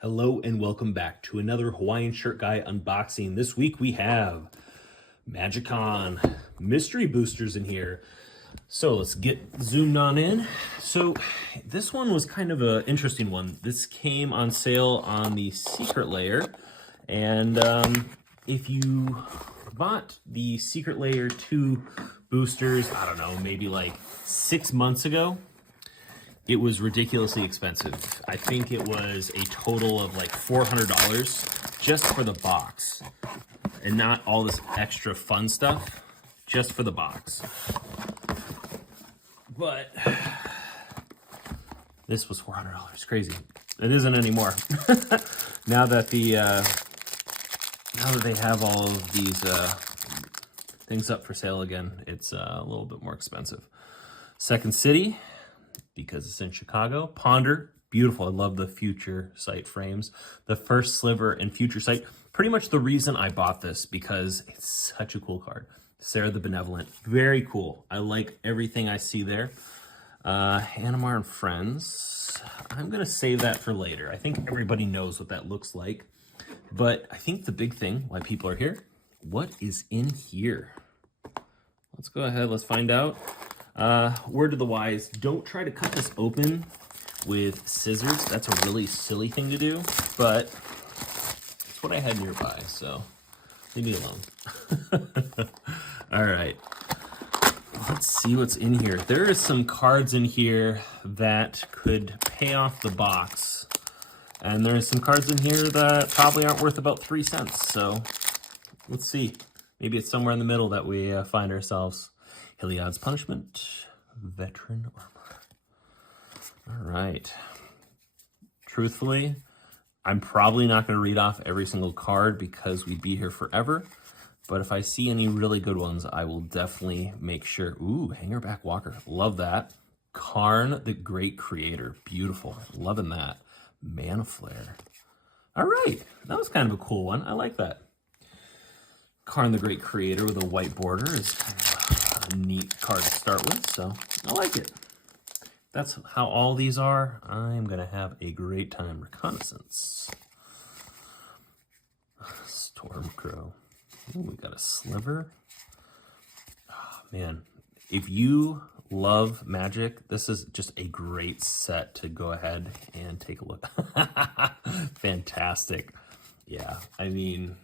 Hello and welcome back to another Hawaiian Shirt Guy unboxing. This week we have Magicon mystery boosters in here. So let's get zoomed on in. So this one was kind of an interesting one. This came on sale on the Secret Layer. And if you bought the Secret Layer 2 boosters, I don't know, maybe like 6 months ago, it was ridiculously expensive. I think it was a total of like $400 just for the box. And not all this extra fun stuff, just for the box. But this was $400, crazy. It isn't anymore. now that they have all of these things up for sale again, it's a little bit more expensive. Second City, because it's in Chicago. Ponder, beautiful. I love the Future Sight frames. The First Sliver and Future Sight. Pretty much the reason I bought this, because it's such a cool card. Sarah the Benevolent, very cool. I like everything I see there. Animar and Friends. I'm gonna save that for later. I think everybody knows what that looks like. But I think the big thing, why people are here, what is in here? Let's go ahead, let's find out. Word to the wise, don't try to cut this open with scissors. That's a really silly thing to do, but it's what I had nearby, so leave me alone. All right, let's see what's in here. There is some cards in here that could pay off the box, and there's some cards in here that probably aren't worth about 3 cents, so let's see. Maybe it's somewhere in the middle that we find ourselves. Heliod's Punishment, Veteran Armor. All right. Truthfully, I'm probably not going to read off every single card because we'd be here forever. But if I see any really good ones, I will definitely make sure. Ooh, Hangerback Walker. Love that. Karn, the Great Creator. Beautiful. Loving that. Mana Flare. All right. That was kind of a cool one. I like that. Karn, the Great Creator with a white border is kind of a neat card to start with, so I like it. That's how all these are. I'm gonna have a great time. Reconnaissance. Stormcrow. Ooh, we got a Sliver. Oh, man, if you love Magic, this is just a great set to go ahead and take a look. Fantastic. Yeah, I mean,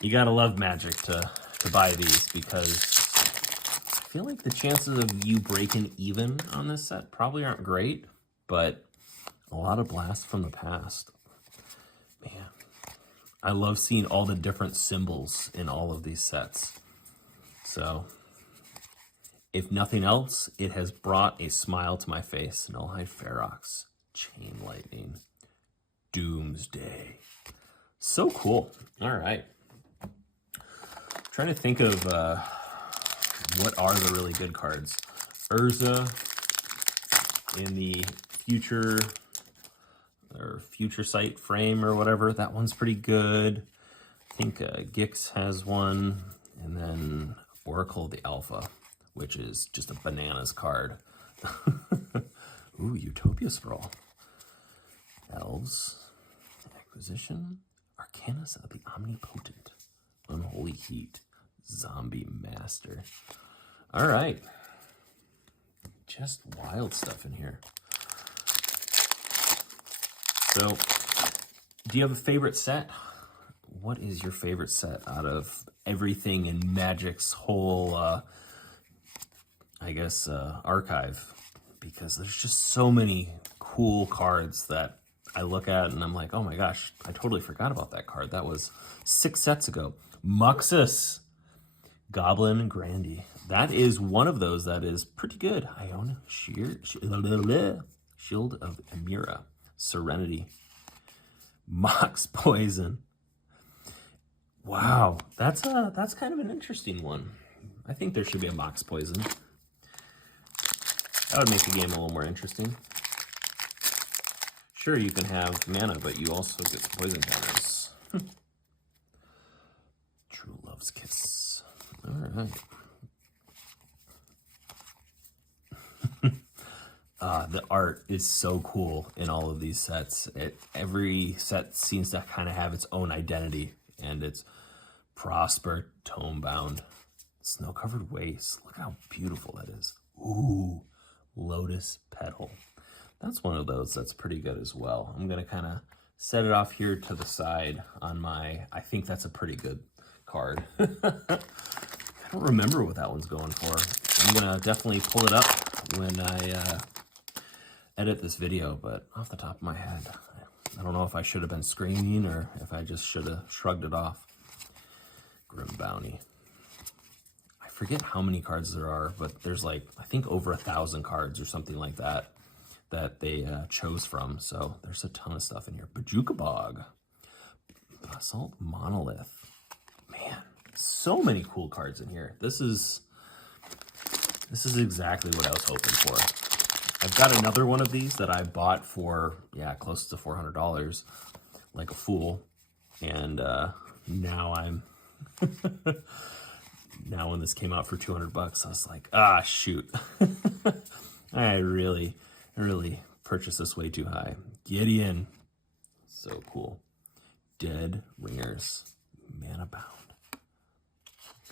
you gotta love Magic to buy these, because I feel like the chances of you breaking even on this set probably aren't great, but a lot of Blast from the Past. Man, I love seeing all the different symbols in all of these sets. So, if nothing else, it has brought a smile to my face. Nullhide Ferox, Chain Lightning, Doomsday. So cool. All right. Trying to think of what are the really good cards. Urza in the Future Sight frame or whatever. That one's pretty good. I think Gix has one. And then Oracle the Alpha, which is just a bananas card. Ooh, Utopia Sprawl. Elves. Acquisition. Arcanus of the Omnipotent. Unholy Heat. Zombie Master. All right. Just wild stuff in here. So, do you have a favorite set? What is your favorite set out of everything in Magic's whole, archive? Because there's just so many cool cards that I look at and I'm like, oh my gosh, I totally forgot about that card. That was 6 sets ago. Muxus. Goblin Grandy. That is one of those that is pretty good. Iona Shield of Emira. Serenity. Mox Poison. Wow, that's kind of an interesting one. I think there should be a Mox Poison. That would make the game a little more interesting. Sure, you can have mana, but you also get poison counters. True Love's Kiss. All right. The art is so cool in all of these sets. Every set seems to kind of have its own identity, and it's Prosper Tomebound. Snow-covered waste. Look how beautiful that is. Ooh, Lotus Petal. That's one of those that's pretty good as well. I'm going to kind of set it off here to the side on my, I think that's a pretty good card. I don't remember what that one's going for. I'm going to definitely pull it up when I edit this video, but off the top of my head, I don't know if I should have been screaming or if I just should have shrugged it off. Grim Bounty. I forget how many cards there are, but there's like, I think over 1,000 cards or something like that that they chose from. So there's a ton of stuff in here. Bojuka Bog. Basalt Monolith. Man, so many cool cards in here. This is exactly what I was hoping for. I've got another one of these that I bought for, yeah, close to $400, like a fool. And now I'm, now when this came out for 200 bucks, I was like, ah, shoot. I really purchased this way too high. Gideon. So cool. Dead Ringers. Mana Bound.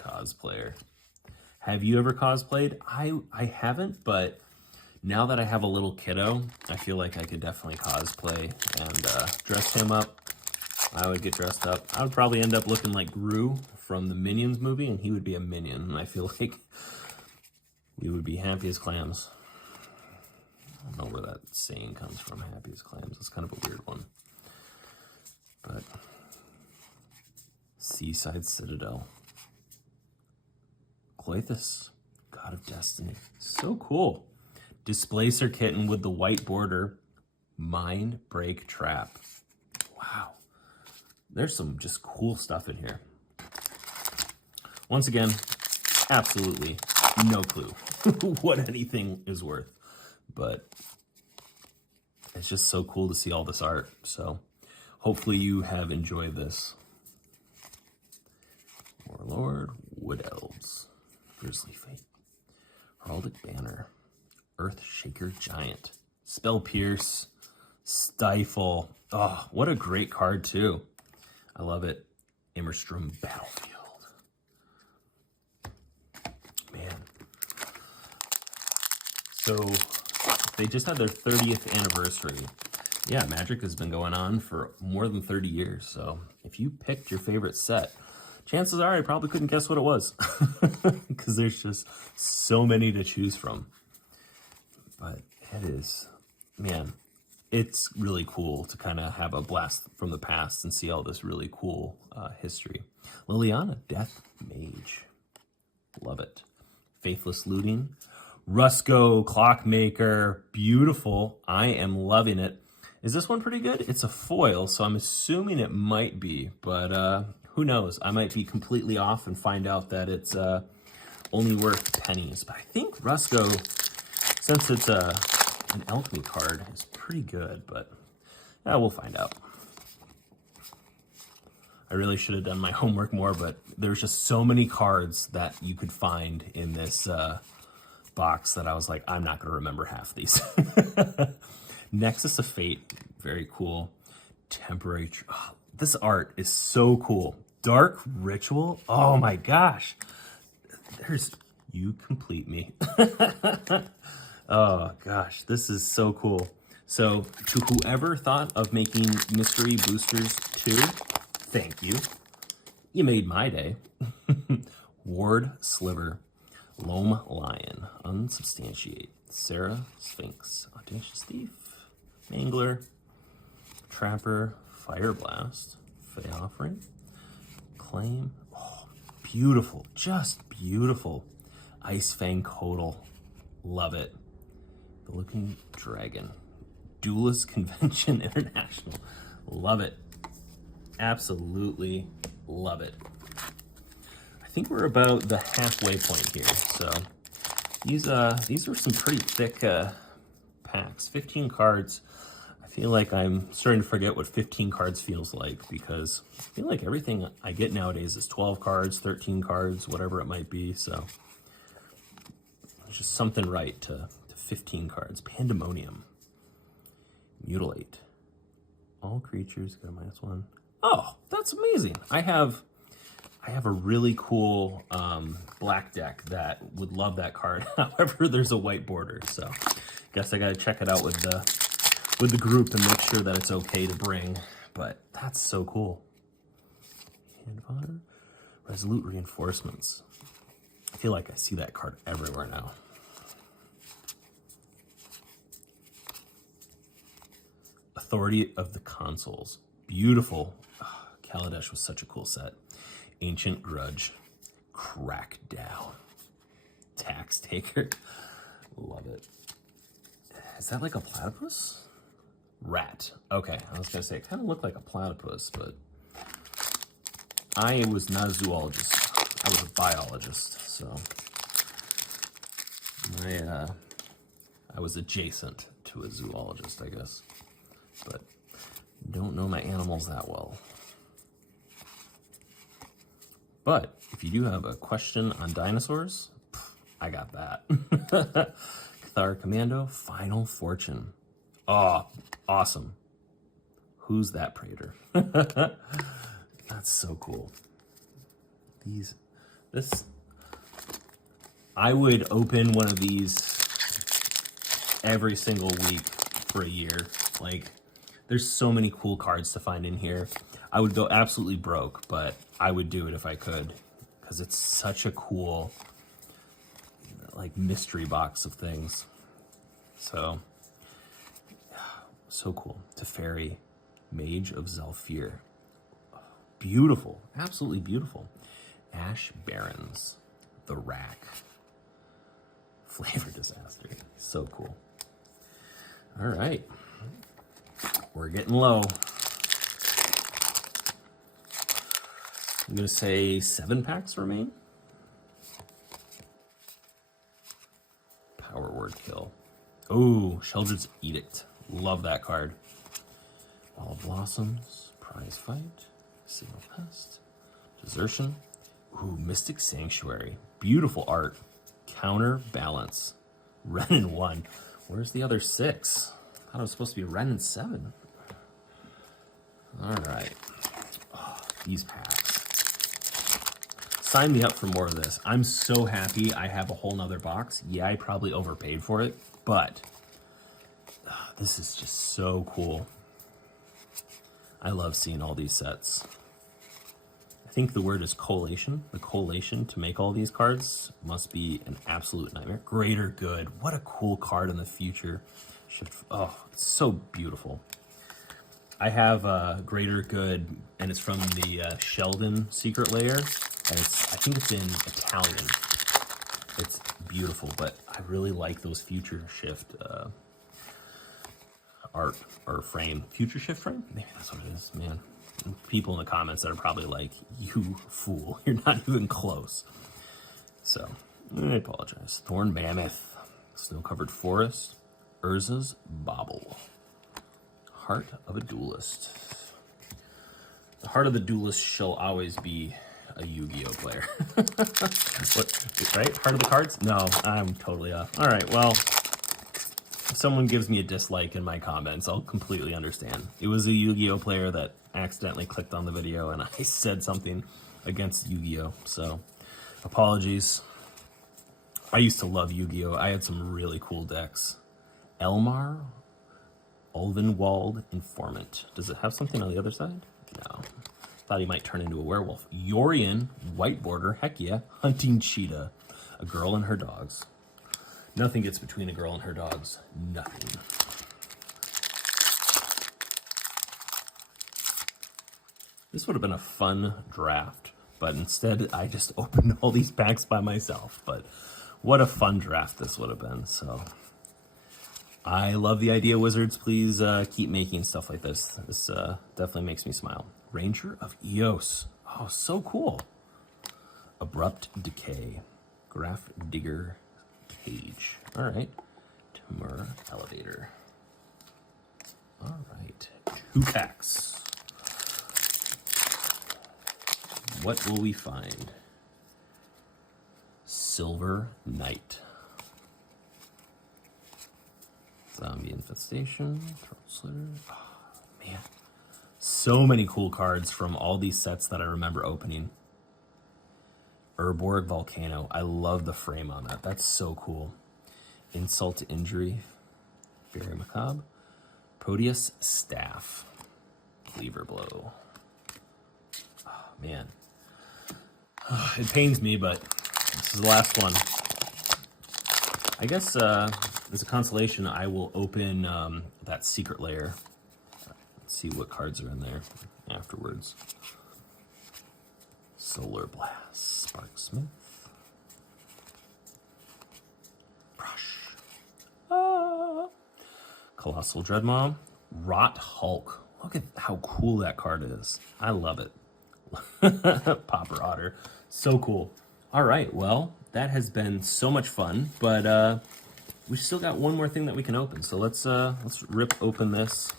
Cosplayer. Have you ever cosplayed? I haven't, but now that I have a little kiddo, I feel like I could definitely cosplay and dress him up. I would get dressed up. I would probably end up looking like Gru from the Minions movie, and he would be a minion. And I feel like we would be happy as clams. I don't know where that saying comes from, happy as clams. It's kind of a weird one. But Seaside Citadel. Cloythus, God of Destiny. So cool. Displacer Kitten with the white border. Mind Break Trap. Wow. There's some just cool stuff in here. Once again, absolutely no clue what anything is worth. But it's just so cool to see all this art. So hopefully you have enjoyed this. Warlord, Wood Elves, Grizzly Fate, Heraldic Banner, Earthshaker Giant, Spell Pierce, Stifle. Oh, what a great card too. I love it. Immerstrom Battlefield. Man. So they just had their 30th anniversary. Yeah, Magic has been going on for more than 30 years. So if you picked your favorite set, chances are I probably couldn't guess what it was because there's just so many to choose from. But it is, man, it's really cool to kind of have a blast from the past and see all this really cool history. Liliana, Death Mage. Love it. Faithless Looting. Rusko, Clockmaker. Beautiful. I am loving it. Is this one pretty good? It's a foil, so I'm assuming it might be, but who knows? I might be completely off and find out that it's only worth pennies. But I think Rusko, since it's an alchemy card, is pretty good, but yeah, we'll find out. I really should have done my homework more, but there's just so many cards that you could find in this box that I was like, I'm not going to remember half these. Nexus of Fate, very cool. Temporary, oh, this art is so cool. Dark Ritual, oh my gosh. You complete me. Oh gosh, this is so cool. So to whoever thought of making Mystery Boosters 2, thank you. You made my day. Ward Sliver, Loam Lion, Unsubstantiate, Sarah Sphinx, Audacious Thief, Mangler, Trapper, Fire Blast, Fey Offering, Claim, oh, beautiful, just beautiful. Ice Fang Kodal, love it. The Looking Dragon, Duelist Convention International, love it. Absolutely love it. I think we're about the halfway point here. So these are some pretty thick packs. 15 cards. I feel like I'm starting to forget what 15 cards feels like because I feel like everything I get nowadays is 12 cards, 13 cards, whatever it might be. So it's just something right to 15 cards. Pandemonium. Mutilate. All creatures get a -1. Oh, that's amazing. I have a really cool black deck that would love that card. However, there's a white border, so guess I gotta check it out with the group and make sure that it's okay to bring. But that's so cool. Hand of Honor. Resolute Reinforcements. I feel like I see that card everywhere now. Authority of the Consuls. Beautiful. Oh, Kaladesh was such a cool set. Ancient Grudge. Crackdown. Tax Taker. Love it. Is that like a platypus? Rat. Okay, I was gonna say it kind of looked like a platypus, but I was not a zoologist. I was a biologist, so I was adjacent to a zoologist, I guess, but don't know my animals that well. But if you do have a question on dinosaurs, I got that. Cathar Commando, Final Fortune. Oh, awesome. Who's that praetor? That's so cool. I would open one of these every single week for a year. Like, there's so many cool cards to find in here. I would go absolutely broke, but I would do it if I could, because it's such a cool, like, mystery box of things. So cool. Teferi, Mage of Zhalfir. Beautiful, absolutely beautiful. Ash Barrens, the Rack. Flavor Disaster, so cool. All right, we're getting low. I'm gonna say 7 packs remain. Power Word Kill. Oh, Sheldred's Edict. Love that card. Ball of Blossoms, Prize Fight, Signal Pest, Desertion. Ooh, Mystic Sanctuary. Beautiful art. Counterbalance. Ren and 1. Where's the other 6? I thought it was supposed to be Ren and 7. All right. Oh, these packs. Sign me up for more of this. I'm so happy I have a whole nother box. Yeah, I probably overpaid for it, but this is just so cool. I love seeing all these sets. I think the word is collation. The collation to make all these cards must be an absolute nightmare. Greater Good. What a cool card in the future. Oh, it's so beautiful. I have Greater Good, and it's from the Sheldon Secret Lair. And I think it's in Italian. It's beautiful, but I really like those Future Shift art or frame. Future Shift frame? Maybe that's what it is, man. People in the comments that are probably like, you fool, you're not even close. So, I apologize. Thorn Mammoth, Snow-Covered Forest, Urza's Bauble, Heart of a Duelist. The Heart of the Duelist shall always be a Yu-Gi-Oh player. What, right? Heart of the Cards? No, I'm totally off. All right, well, if someone gives me a dislike in my comments, I'll completely understand. It was a Yu-Gi-Oh player that accidentally clicked on the video and I said something against Yu-Gi-Oh, so apologies. I used to love Yu-Gi-Oh. I had some really cool decks. Elmar, Ulvenwald Informant. Does it have something on the other side? No. Thought he might turn into a werewolf. Yorion, White Border, heck yeah. Hunting Cheetah, a girl and her dogs. Nothing gets between a girl and her dogs. Nothing. This would have been a fun draft, but instead I just opened all these packs by myself. But what a fun draft this would have been. So I love the idea, Wizards. Please keep making stuff like this. This definitely makes me smile. Ranger of Eos. Oh, so cool. Abrupt Decay. Graph Digger Cage. All right. Timur Elevator. All right. 2 packs. What will we find? Silver Knight. Zombie Infestation. Oh, man. So many cool cards from all these sets that I remember opening. Urborg Volcano. I love the frame on that. That's so cool. Insult to Injury. Very Macabre. Proteus Staff. Cleaver Blow. Oh, man. It pains me, but this is the last one. I guess as a consolation, I will open that Secret Lair. Let's see what cards are in there afterwards. Solar Blast. Sparksmith. Brush. Colossal Dreadmaw. Rot Hulk. Look at how cool that card is. I love it. Popper Otter. So cool. All right, well, that has been so much fun, but we still got one more thing that we can open. So let's rip open this.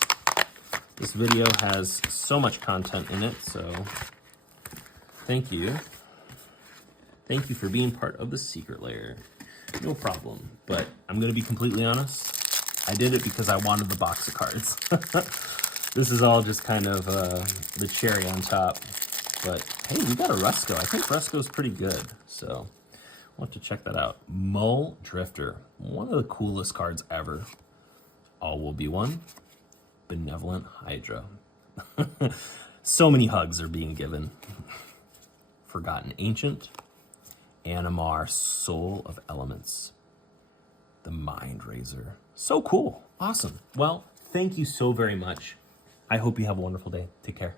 This video has so much content in it, so thank you. Thank you for being part of the Secret Lair. No problem, but I'm gonna be completely honest. I did it because I wanted the box of cards. This is all just kind of the cherry on top. But hey, we got a Rusko. I think Rusko's pretty good, so we'll have to check that out. Mull Drifter, one of the coolest cards ever. All will be one. Benevolent Hydra. So many hugs are being given. Forgotten Ancient. Animar, Soul of Elements. The Mind Razor. So cool. Awesome. Well, thank you so very much. I hope you have a wonderful day. Take care.